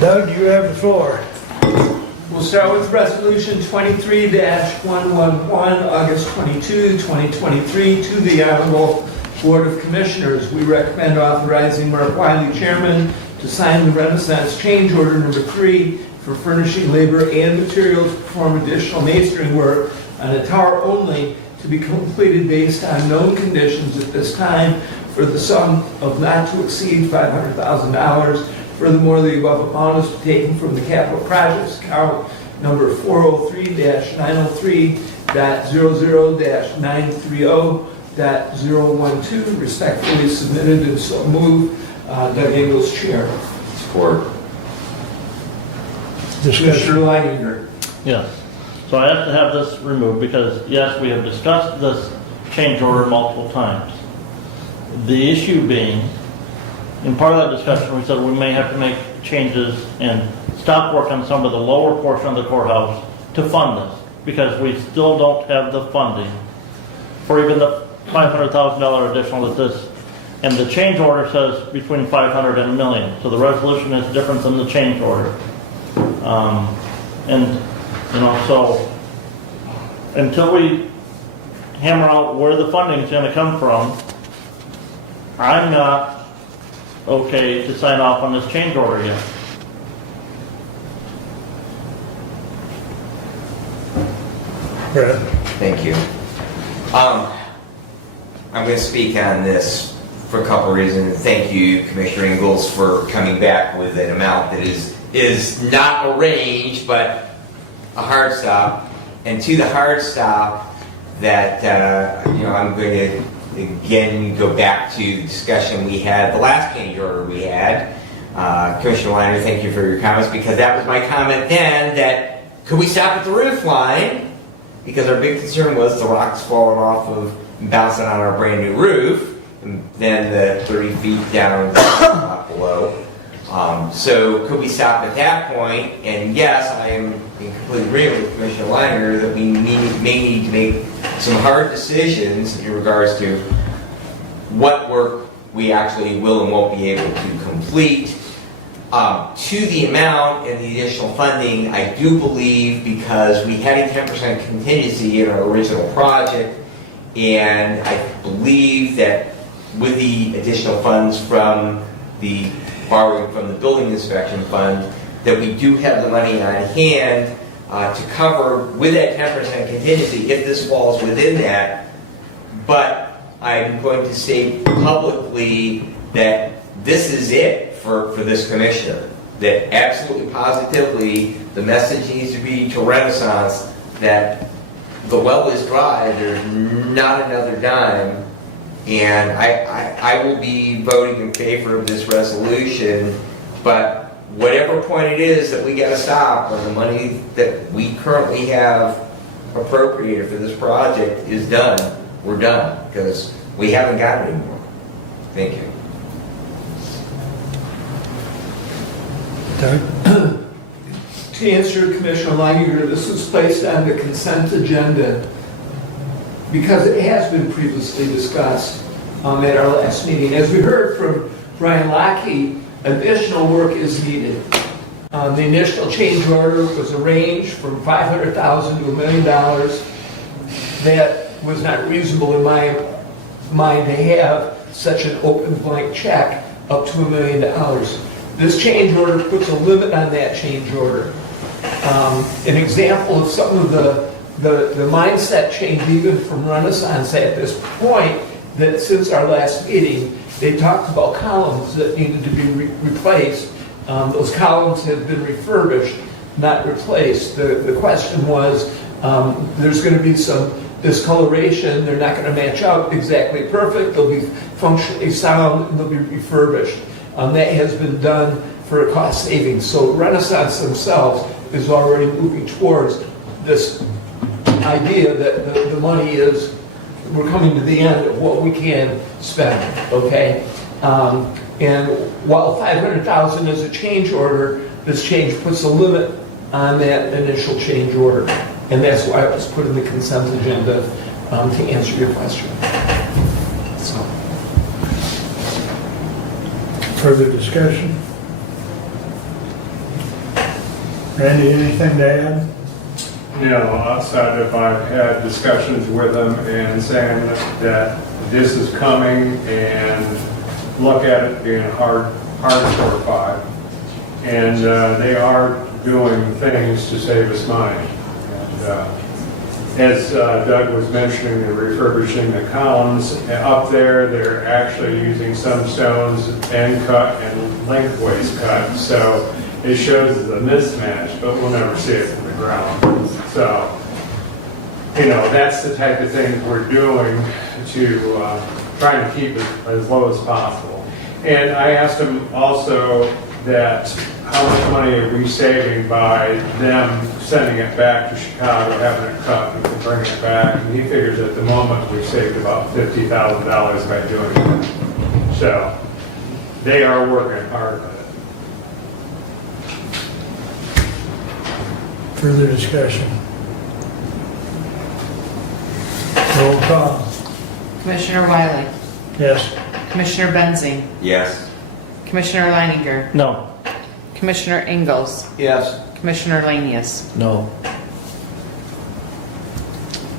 Doug, you have the floor. We'll start with Resolution 23-111, August 22, 2023, to the Honorable Board of Commissioners. We recommend authorizing Mark Wiley, Chairman, to sign the Renaissance Change Order Number 3 for furnishing labor and materials to perform additional masonry work on a tower only to be completed based on known conditions at this time for the sum of not to exceed $500,000. Furthermore, the above amount is taken from the capital projects account number 403-903-00-930.012, respectfully submitted and so moved. Doug Ingles, Chair. Support. Commissioner Leininger. Yes. So I have to have this removed because, yes, we have discussed this change order multiple times. The issue being, in part of that discussion, we said we may have to make changes and stop work on some of the lower portion of the courthouse to fund this because we still don't have the funding for even the $500,000 additional that this, and the change order says between 500 and $1 million. So the resolution is different than the change order. And, you know, so until we hammer out where the funding is going to come from, I'm not okay to sign off on this change order yet. Brad. Thank you. I'm going to speak on this for a couple of reasons. Thank you, Commissioner Ingles, for coming back with an amount that is not a range, but a hard stop. And to the hard stop, that I'm going to again go back to the discussion we had, the last change order we had. Commissioner Lanius, thank you for your comments, because that was my comment then, that could we stop at the roof line? Because our big concern was the rocks falling off of and bouncing on our brand new roof, and then the 30 feet down below. So could we stop at that point? And yes, I am in complete agreement with Commissioner Leininger that we may need to make some hard decisions in regards to what work we actually will and won't be able to complete. To the amount and the additional funding, I do believe, because we had a 10% contingency in our original project, and I believe that with the additional funds from the borrowing from the building inspection fund, that we do have the money on hand to cover with that 10% contingency if this falls within that. But I'm going to state publicly that this is it for this commissioner. That absolutely positively the message needs to be to Renaissance that the well is dry, there's not another dime. And I will be voting in favor of this resolution, but whatever point it is that we got to stop when the money that we currently have appropriated for this project is done, we're done, because we haven't got it anymore. Thank you. Doug. To answer Commissioner Leininger, this was placed on the consent agenda because it has been previously discussed at our last meeting. As we heard from Brian Lockheed, additional work is needed. The initial change order was arranged from $500,000 to $1 million. That was not reasonable in my mind to have such an open blank check up to $1 million. This change order puts a limit on that change order. An example of some of the mindset change even from Renaissance at this point, that since our last meeting, they talked about columns that needed to be replaced. Those columns have been refurbished, not replaced. The question was, there's going to be some discoloration. They're not going to match out exactly perfect. They'll be functionally sound and they'll be refurbished. That has been done for a cost savings. So Renaissance themselves is already moving towards this idea that the money is, we're coming to the end of what we can spend, okay? And while $500,000 is a change order, this change puts a limit on that initial change order. And that's why it was put in the consent agenda to answer your question. So. Further discussion? Randy, anything to add? No, outside of I've had discussions with them and saying that this is coming and look at it being hard core 5. And they are doing things to save us money. And as Doug was mentioning, they're refurbishing the columns up there. They're actually using some stones end cut and lengthways cut. So it shows the mismatch, but we'll never see it from the ground. So, you know, that's the type of things we're doing to try and keep it as low as possible. And I asked him also that how much money are we saving by them sending it back to Chicago, having it cut, and bringing it back. And he figures at the moment we've saved about $50,000 by doing it. So they are working hard on it. Further discussion? Roll call. Commissioner Wiley, Yes. Commissioner Benzing, Yes. Commissioner Leininger, No. Commissioner Ingles, Yes. Commissioner Lanius. No.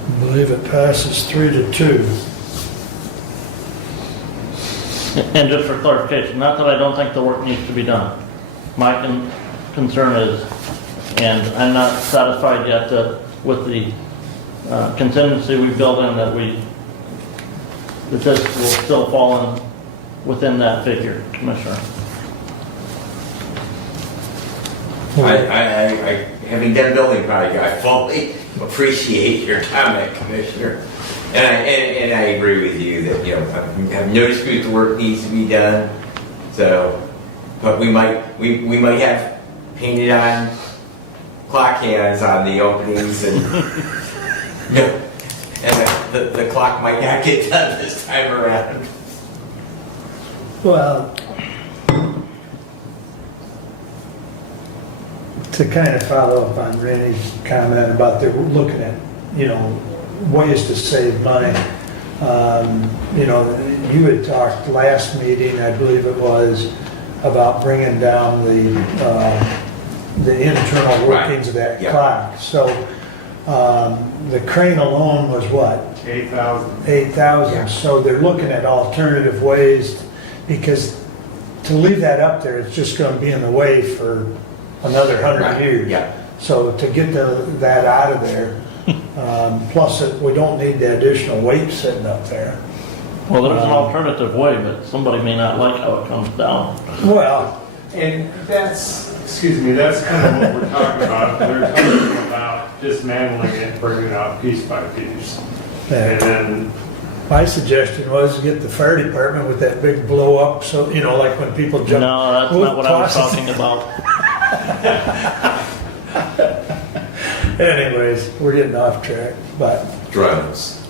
I believe it passes 3-2. And just for clarification, not that I don't think the work needs to be done. My concern is, and I'm not satisfied yet with the contingency we built in that this will still fall in within that figure, Commissioner. I, having done building project, I fully appreciate your comment, Commissioner. And I agree with you that, you know, I have no dispute the work needs to be done. So, but we might have painted on clock hands on the openings and, no, and the clock might not get done this time around. Well, to kind of follow up on Randy's comment about they're looking at, you know, ways to save money. You know, you had talked last meeting, I believe it was, about bringing down the internal workings of that Yeah. clock. So the crane alone was what? 8,000. 8,000. Yeah. So they're looking at alternative ways, because to leave that up there, it's just going to be in the way for another 100 Right. years. Yeah. So to get that out of there, plus we don't need the additional weight sitting up there. Well, there's an alternative way, but somebody may not like how it comes down. Well, And that's kind of what we're talking about. They're talking about dismantling it and bringing it out piece by piece. And then, my suggestion was get the fire department with that big blow up, so, you know, like when people jump. No, that's not what I was talking about. Anyways, we're getting off track, but Drones.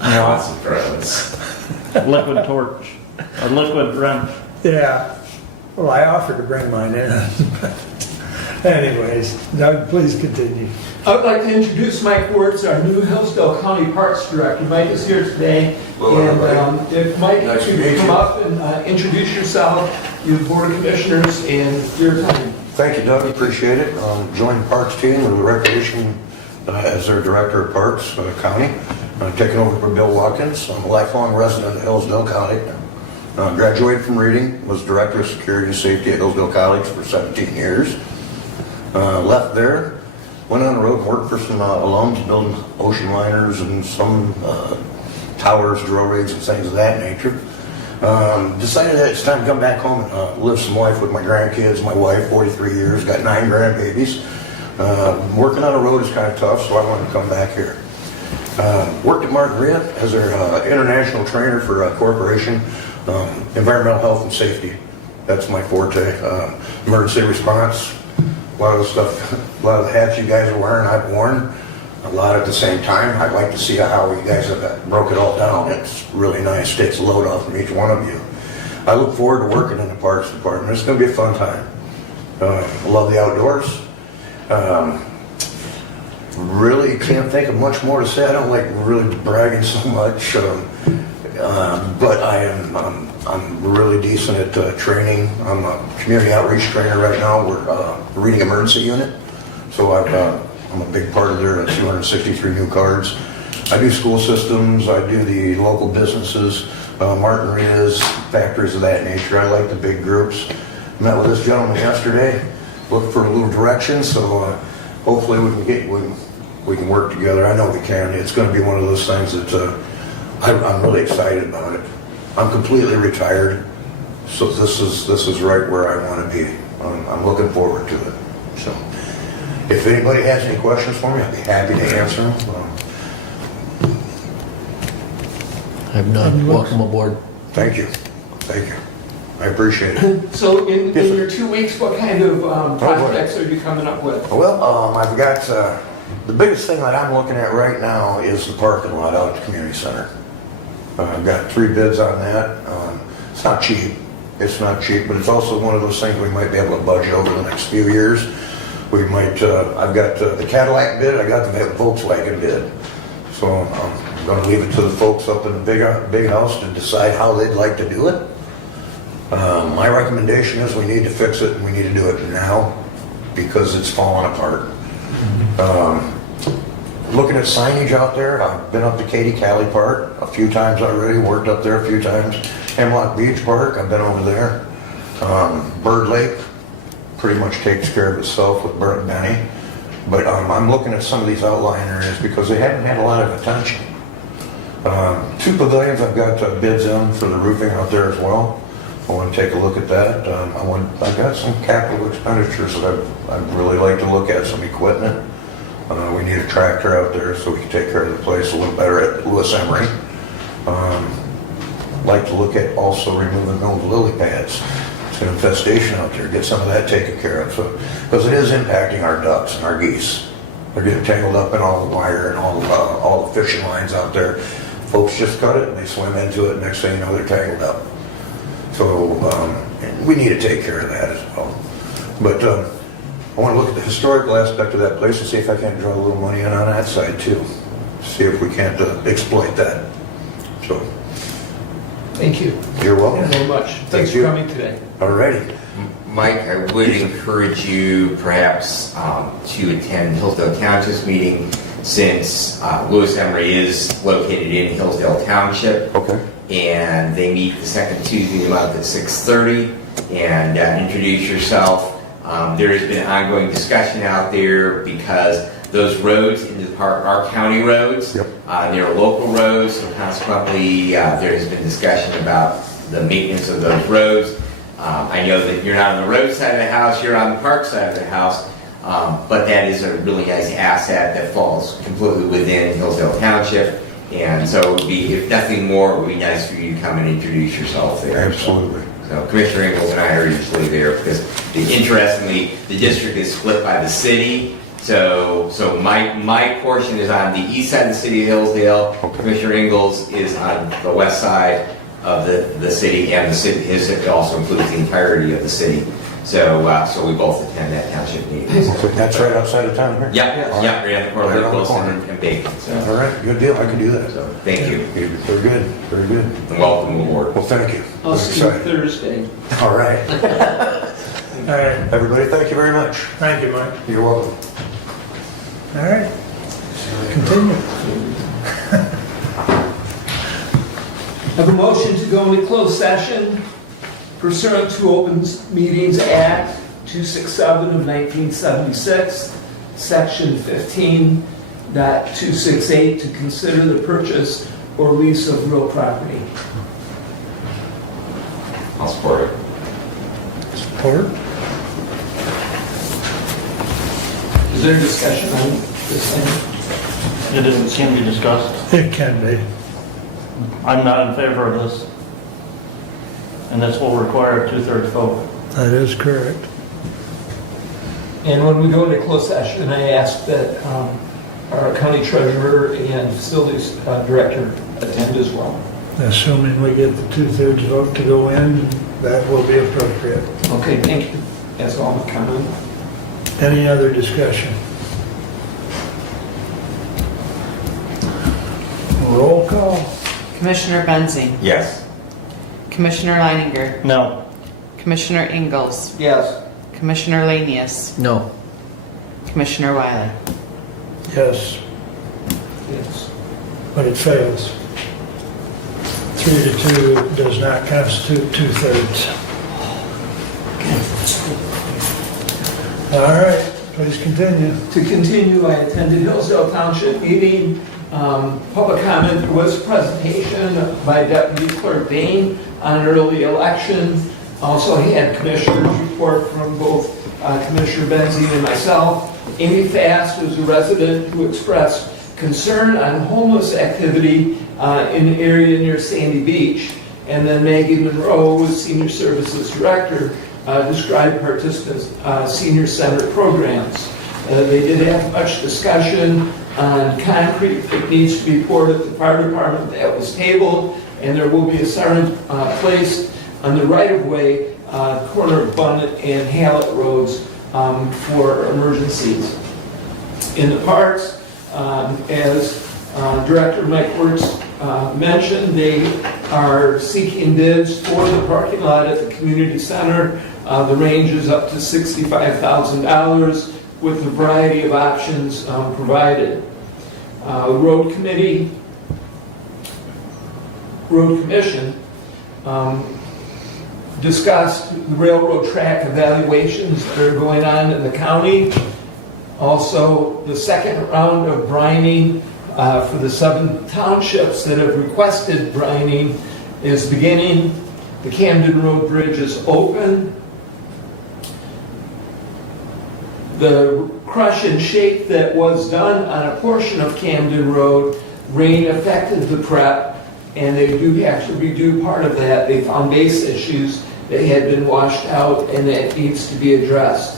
Lots of drones. Liquid torch, or liquid wrench. yeah. Well, I offered to bring mine in. Anyways, Doug, please continue. I would like to introduce Mike Wertz, our new Hillsdale County Parks Director. Mike is here today. Hello, And if Mike, Nice to you meet come you. up and introduce yourself, your board of commissioners, and your time. Thank you, Doug, appreciate it. Joined the Parks team with the Recreation as their Director of Parks County. Taking over for Bill Watkins. I'm a lifelong resident of Hillsdale County. Graduated from Reading, was Director of Security and Safety at Hillsdale College for 17 years. Left there, went on the road and worked for some alums building ocean liners and some towers, drill rigs and things of that nature. Decided that it's time to come back home and live some life with my grandkids. My wife, 43 years, got 9 grandbabies. Working on the road is kind of tough, so I wanted to come back here. Worked at Margarita as their international trainer for a corporation, environmental health and safety. That's my forte. Emergency response. A lot of the stuff, a lot of the hats you guys are wearing, I've worn. A lot at the same time. I'd like to see how you guys have broke it all down. It's really nice. Takes a load off from each one of you. I look forward to working in the Parks Department. It's going to be a fun time. I love the outdoors. Really can't think of much more to say. I don't like really bragging so much, but I'm really decent at training. I'm a community outreach trainer right now. We're a reading emergency unit. So I'm a big part of their 263 new cards. I do school systems, I do the local businesses, margaritas, factories of that nature. I like the big groups. Met with this gentleman yesterday, looked for a little direction, so hopefully we can work together. I know we can. It's going to be one of those things that I'm really excited about it. I'm completely retired, so this is right where I want to be. I'm looking forward to it. So, if anybody has any questions for me, I'd be happy to answer them. I have none. Welcome aboard. Thank you. I appreciate it. So in Yes, sir. your 2 weeks, what kind of prospects are you coming up with? Well, I've got, the biggest thing that I'm looking at right now is the parking lot out at the community center. I've got 3 bids on that. It's not cheap, but it's also one of those things we might be able to budget over the next few years. We might, I've got the Cadillac bid, I got the Volkswagen bid. So I'm going to leave it to the folks up in the big house to decide how they'd like to do it. My recommendation is we need to fix it and we need to do it now because it's falling apart. Looking at signage out there, I've been up to Katy Cali Park a few times already, worked up there a few times. Hemlock Beach Park, I've been over there. Bird Lake pretty much takes care of itself with Bert and Benny. But I'm looking at some of these outlying areas because they haven't had a lot of attention. 2 pavilions, I've got bids in for the roofing out there as well. I want to take a look at that. I've got some capital expenditures that I'd really like to look at, some equipment. We need a tractor out there so we can take care of the place a little better at Lewis Emery. Like to look at also removing those lily pads. It's an infestation out there. Get some of that taken care of. So, because it is impacting our ducks and our geese. They're getting tangled up in all the wire and all the fishing lines out there. Folks just cut it and they swim into it. Next thing you know, they're tangled up. So we need to take care of that as well. But I want to look at the historical aspect of that place and see if I can't draw a little money in on that side too. See if we can't exploit that. So. Thank you. You're welcome. Very much. Thanks for coming today. Alrighty. Mike, I would encourage you perhaps to attend Hillsdale Township's meeting since Lewis Emery is located in Hillsdale Township. Okay. And they meet the second Tuesday of the month at 6:30 and introduce yourself. There has been ongoing discussion out there because those roads into the park are county roads. Yep. They're local roads, so consequently there has been discussion about the maintenance of those roads. I know that you're not on the road side of the house, you're on the park side of the house, but that is a really nice asset that falls completely within Hillsdale Township. And so it would be, if nothing more, it would be nice for you to come and introduce yourself there. Absolutely. So Commissioner Ingles and I are usually there because, interestingly, the district is split by the city. So my portion is on the east side of the city of Hillsdale. Okay. Commissioner Ingles is on the west side of the city, and the city it also includes the entirety of the city. So we both attend that township meeting. That's right outside of town here? Yep, right on the corner Right of on the Wilson corner. and Bacon. All So right, good deal. I can do that. thank you Very good, very good. and welcome aboard. Well, thank you. I'll I'm see you excited. Thursday. All right. All right, Everybody, thank you very much. thank you, Mike. You're welcome. All right, continue. Have a motion to go into closed session pursuant to Open Meetings Act 267 of 1976, Section 15.268, to consider the purchase or lease of real property. I'll support it. Support? Is there a discussion on this thing? It isn't can be discussed. It can be. I'm not in favor of this. And this will require a 2/3 vote. That is correct. And when we go into closed session, I ask that our county treasurer and facilities director attend as well. Assuming we get the 2/3 vote to go in, that will be appropriate. Okay, thank you. That's all my comment. Any other discussion? Roll call. Commissioner Benzing, Yes. Commissioner Leininger, No. Commissioner Ingles, Yes. Commissioner Lanius, No. Commissioner Wiley. Yes, Yes. but it fails. 3 to 2 does not constitute 2/3. All right, please continue. To continue, I attended Hillsdale Township meeting, public comment. There was a presentation by Deputy Clerk Dane on early election. Also had commissioners report from both Commissioner Benzing and myself. Amy Fast was a resident who expressed concern on homeless activity in the area near Sandy Beach. And then Maggie Monroe was Senior Services Director, described participants' senior center programs. They did have much discussion on concrete that needs to be poured at the fire department. That was tabled, and there will be a siren placed on the right-of-way, corner of Bunn and Hallett Roads for emergencies. In the parks, as Director Mike Wertz mentioned, they are seeking bids for the parking lot at the community center. The range is up to $65,000 with a variety of options provided. Road Commission discussed the railroad track evaluations that are going on in the county. Also, the second round of brining for the 7 townships that have requested brining is beginning. The Camden Road Bridge is open. The crush and shape that was done on a portion of Camden Road, rain affected the prep, and they do have to redo part of that. They found base issues that had been washed out, and that needs to be addressed.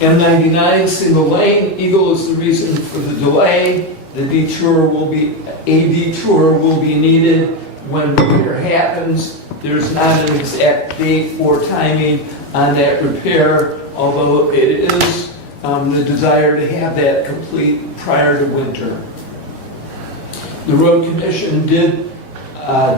M99 single lane, Eagle is the reason for the delay. A detour will be needed when repair happens. There's not an exact date or timing on that repair, although it is the desire to have that complete prior to winter. The Road Commission did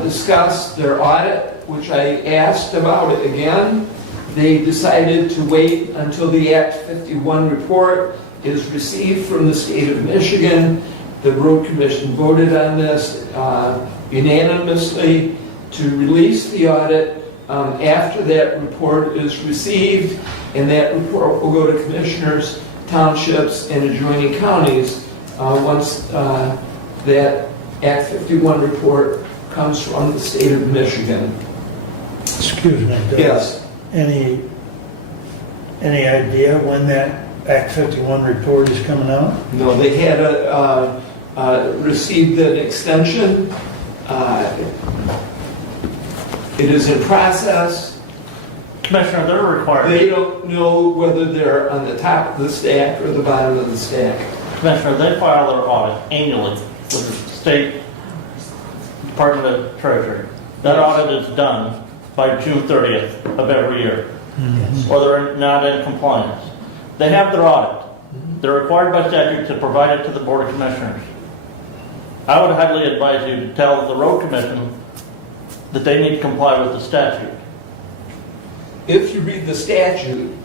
discuss their audit, which I asked about it again. They decided to wait until the Act 51 report is received from the state of Michigan. The Road Commission voted on this unanimously to release the audit after that report is received, and that report will go to commissioners, townships, and adjoining counties once that Act 51 report comes from the state of Michigan. Excuse me. Doug. Yes. Any idea when that Act 51 report is coming out? No, they had received an extension. It is in process. Commissioner, they're required. They don't know whether they're on the top of the stack or the bottom of the stack. Commissioner, they file their audit annually with the State Department of Treasury. That audit is done by June 30th of every year, or they're not in compliance. They have their audit. They're required by statute to provide it to the Board of Commissioners. I would highly advise you to tell the Road Commission that they need to comply with the statute. If you read the statute,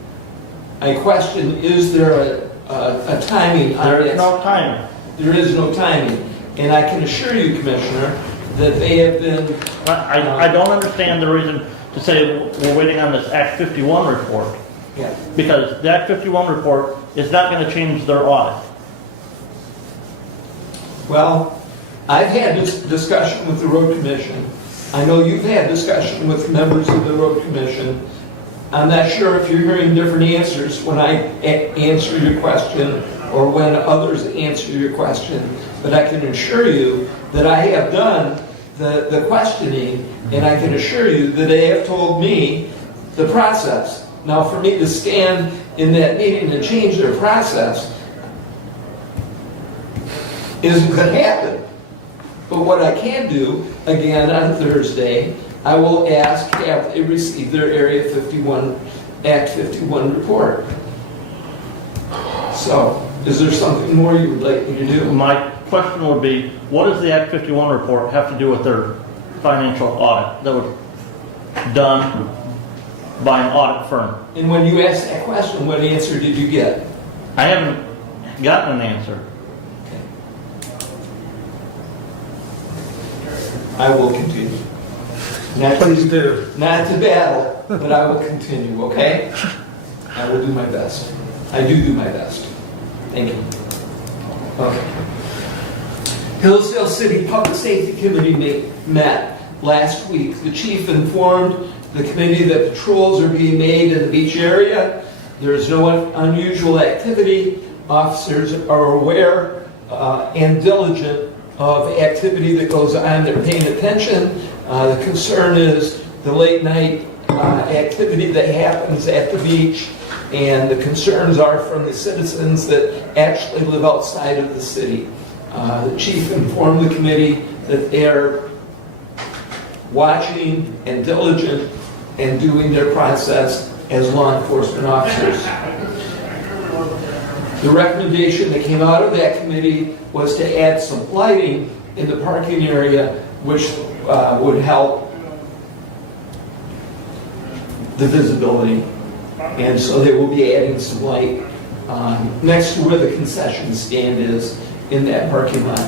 I question, is there a timing on There is this? no timing. There is no timing. And I can assure you, Commissioner, that they have been... I don't understand the reason to say we're waiting on this Act 51 report, Yeah. because the Act 51 report is not going to change their audit. Well, I've had this discussion with the Road Commission. I know you've had discussion with members of the Road Commission. I'm not sure if you're hearing different answers when I answer your question or when others answer your question, but I can assure you that I have done the questioning, and I can assure you that they have told me the process. Now, for me to stand in that meeting and change their process isn't going to happen. But what I can do, again, on Thursday, I will ask, have they received their Area 51, Act 51 report? So, is there something more you would like me to do? My question would be, what does the Act 51 report have to do with their financial audit that was done by an audit firm. And when you asked that question, what answer did you get? I haven't gotten an answer. I will continue. Not Please to, do. not to battle, but I will continue, okay? I will do my best. I do my best. Thank you. Okay. Hillsdale City Public Safety Committee met last week. The chief informed the committee that patrols are being made in the beach area. There is no unusual activity. Officers are aware and diligent of activity that goes on. They're paying attention. The concern is the late night activity that happens at the beach, and the concerns are from the citizens that actually live outside of the city. The chief informed the committee that they're watching and diligent and doing their process as law enforcement officers. The recommendation that came out of that committee was to add some lighting in the parking area, which would help the visibility. And so they will be adding some light next to where the concession stand is in that parking lot.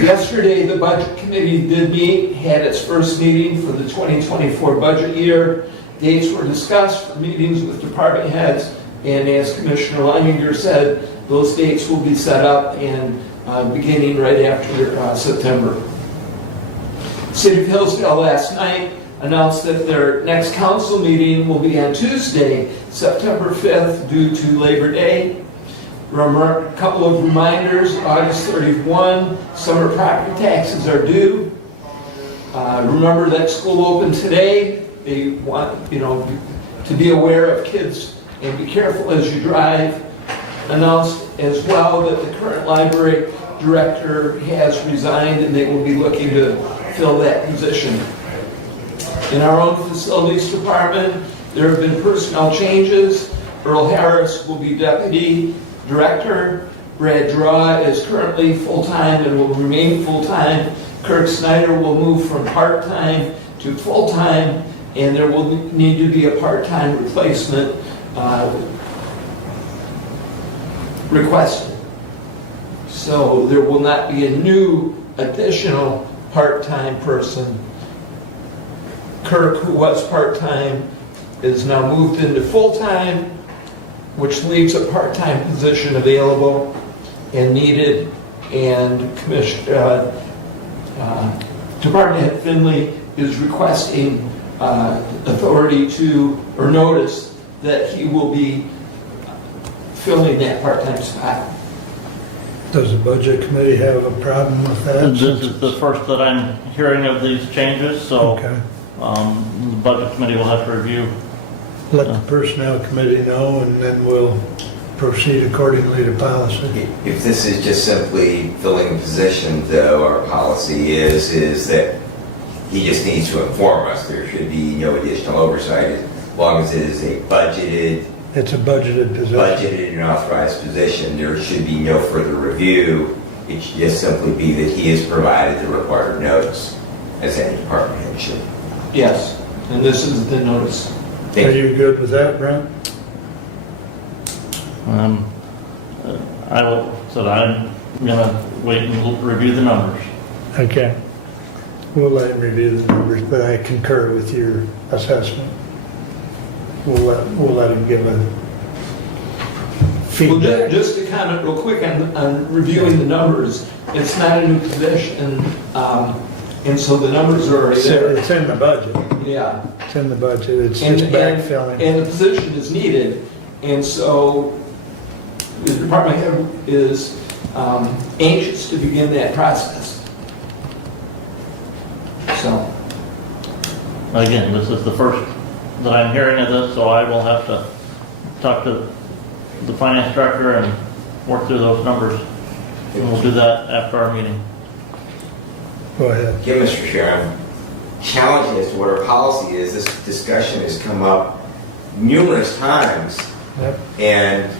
Yesterday, the Budget Committee did meet, had its first meeting for the 2024 budget year. Dates were discussed for meetings with department heads, and as Commissioner Leininger said, those dates will be set up and beginning right after September. City of Hillsdale last night announced that their next council meeting will be on Tuesday, September 5th, due to Labor Day. A couple of reminders: August 31, summer property taxes are due. Remember that school opened today. They want to be aware of kids and be careful as you drive. Announced as well that the current library director has resigned and they will be looking to fill that position. In our own facilities department, there have been personnel changes. Earl Harris will be deputy director. Brad Draw is currently full-time and will remain full-time. Kirk Snyder will move from part-time to full-time, and there will need to be a part-time replacement requested. So there will not be a new additional part-time person. Kirk, who was part-time, is now moved into full-time, which leaves a part-time position available and needed, and Department Head Finley is requesting authority to, or notice that he will be filling that part-time spot. Does the budget committee have a problem with that? This is the first that I'm hearing of these changes, so Okay. the budget committee will have to review. Let the personnel committee know, and then we'll proceed accordingly to policy. If this is just simply filling a position, though, our policy is that he just needs to inform us. There should be no additional oversight as long as it is a budgeted It's a budgeted position. and authorized position. There should be no further review. It should just simply be that he has provided the required notice, as any department head should. Yes, and this is the notice. Are you good with that, Brent? I'm gonna wait and review the numbers. Okay. We'll let him review the numbers, but I concur with your assessment. We'll let him give a Well, feedback. just to comment real quick on reviewing the numbers, it's not a new position, and so the numbers are already there. It's in the budget. Yeah. It's in the budget. It's And- just backfilling. And the position is needed, and so the department head is anxious to begin that process. So, Again, this is the first that I'm hearing of this, so I will have to talk to the finance director and work through those numbers. And we'll do that after our meeting. Go ahead. Yeah, Mr. Chair, I'm challenging as to what our policy is. This discussion has come up numerous times, Yep. and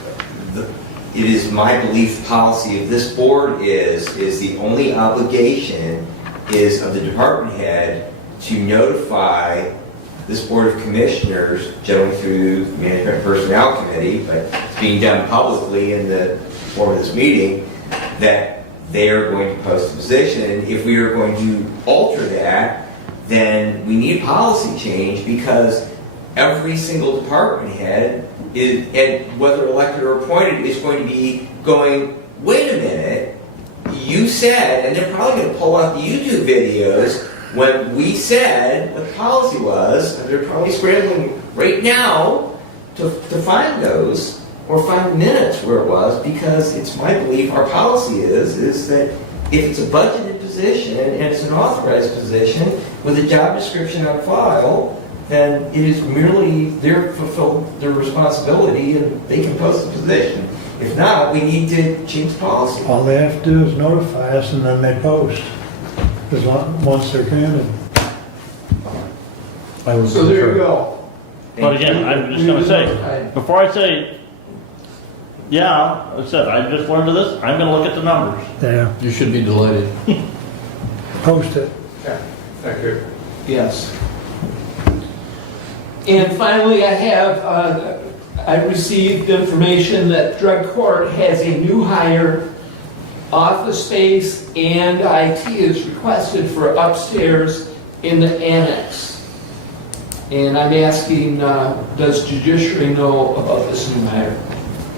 it is my belief policy of this board is the only obligation is of the department head to notify this Board of Commissioners, generally through the Management Personnel Committee, but it's being done publicly in the form of this meeting, that they are going to post a position. And if we are going to alter that, then we need policy change, because every single department head, and whether elected or appointed, is going to be going, wait a minute, you said, and they're probably going to pull out the YouTube videos when we said what the policy was, and they're probably scrambling right now to find those, or find minutes where it was, because it's my belief our policy is that if it's a budgeted position and it's an authorized position with a job description on file, then it is merely their fulfill their responsibility and they can post the position. If not, we need to change policy. All they have to do is notify us and then they post. Because once they're granted. So there you go. But again, I'm just gonna say, before I say, yeah, I said, I just learned of this, I'm gonna look at the numbers. Yeah, You should be delighted. post it. Yeah, thank you. Yes. And finally, I received information that drug court has a new hire, office space, and IT is requested for upstairs in the annex. And I'm asking, does judiciary know about this new hire?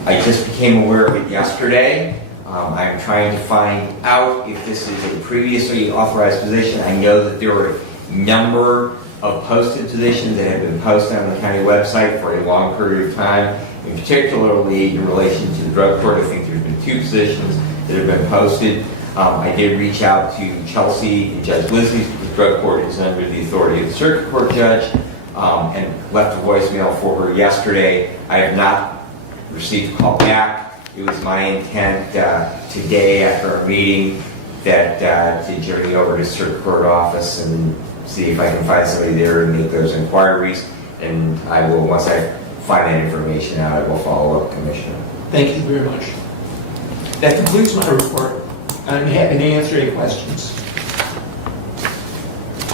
I just became aware of it yesterday. I'm trying to find out if this is a previously authorized position. I know that there are a number of posted positions that have been posted on the county website for a long period of time, and particularly in relation to the drug court. I think there's been 2 positions that have been posted. I did reach out to Chelsea and Judge Lizzie's, because drug court is under the authority of the circuit court judge, and left a voicemail for her yesterday. I have not received a call back. It was my intent today after our meeting that to journey over to circuit court office and see if I can find somebody there and make those inquiries. And I will, once I find that information out, I will follow up, Commissioner. Thank you very much. That concludes my report. I'm happy to answer any questions.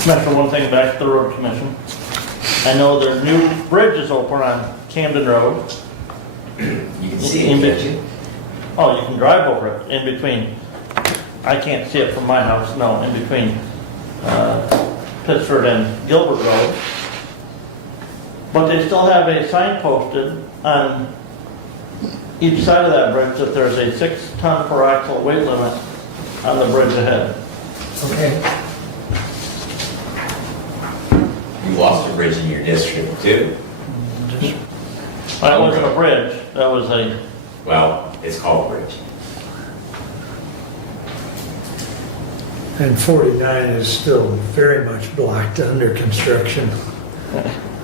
Commissioner, one thing back to the road commission. I know their new bridge is open on Camden Road. You can see it, can't you? Oh, you can drive over it in between. I can't see it from my house, no, in between Pittsford and Gilbert Road. But they still have a sign posted on each side of that bridge that there's a 6-ton per axle weight limit on the bridge ahead. Okay. You lost a bridge in your district, too. That wasn't a bridge, that was a, Well, it's called a bridge. And 49 is still very much blocked under construction.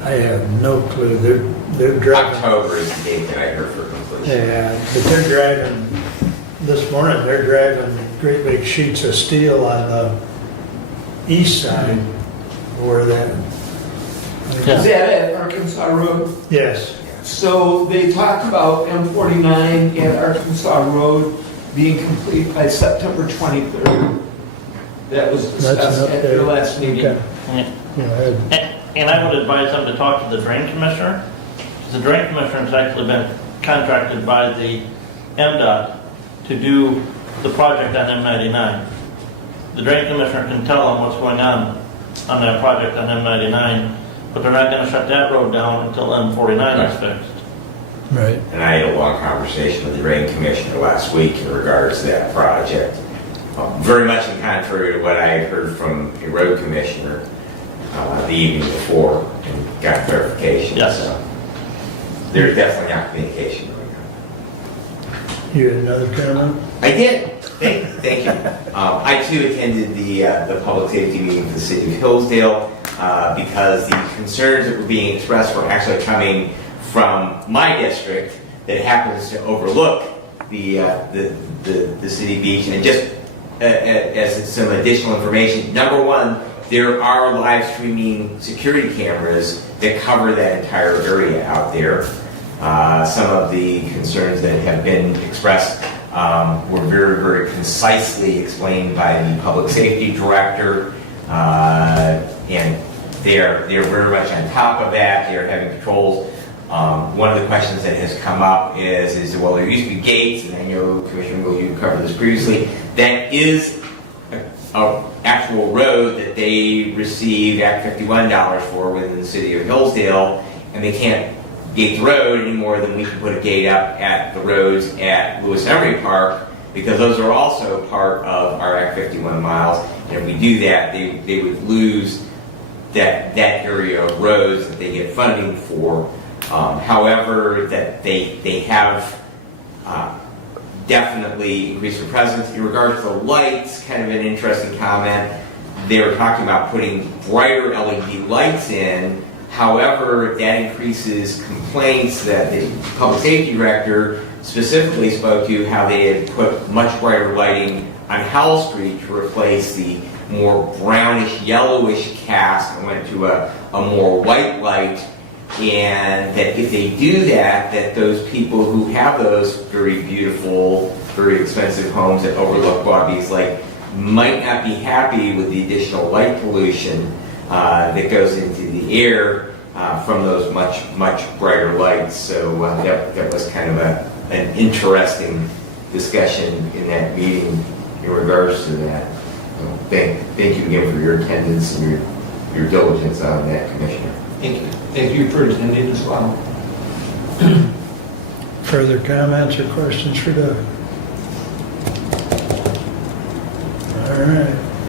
I have no clue. They're driving. October is the date that I heard for completion. Yeah, but they're driving, this morning, they're driving great big sheets of steel on the east side where that. Is that at Arkansas Road? Yes, So they talked about M49 at Arkansas Road being complete by September 23rd. That was discussed an at their update. last meeting. Okay. Yeah, and I would advise them to talk to the drain commissioner. The drain commissioner has actually been contracted by the MDOT to do the project on M99. The drain commissioner can tell them what's going on that project on M99, but they're not going to shut that road down until M49 is fixed. right. And I had a long conversation with the drain commissioner last week in regards to that project. Very much in contrary to what I had heard from a road commissioner the evening before, and got clarification. Yes. So there's definitely not communication going on. You had another comment? I did. Thank you. I too attended the public safety meeting for the city of Hillsdale because the concerns that were being expressed were actually coming from my district that happens to overlook the city beach. And just as some additional information, number one, there are live streaming security cameras that cover that entire area out there. Some of the concerns that have been expressed were very, very concisely explained by the public safety director, and they're very much on top of that. They're having patrols. One of the questions that has come up is well, there used to be gates, and I know Commissioner Will, you covered this previously. That is a actual road that they receive Act 51 dollars for within the city of Hillsdale, and they can't gate the road any more than we can put a gate up at the roads at Lewis Emery Park, because those are also part of our Act 51 miles. And if we do that, they would lose that area of roads that they get funding for. However, that they have definitely increased their presence. In regards to the lights, kind of an interesting comment. They were talking about putting brighter LED lights in. However, that increases complaints that the public safety director specifically spoke to, how they had put much brighter lighting on Howell Street to replace the more brownish, yellowish cast and went to a more white light. And that if they do that, that those people who have those very beautiful, very expensive homes that overlook Bobby's Lake might not be happy with the additional light pollution that goes into the air from those much brighter lights. So that was kind of an interesting discussion in that meeting in regards to that. So thank you again for your attendance and your diligence on that, Commissioner. Thank you. Thank you for attending as well. Further comments or questions for Doug? All right.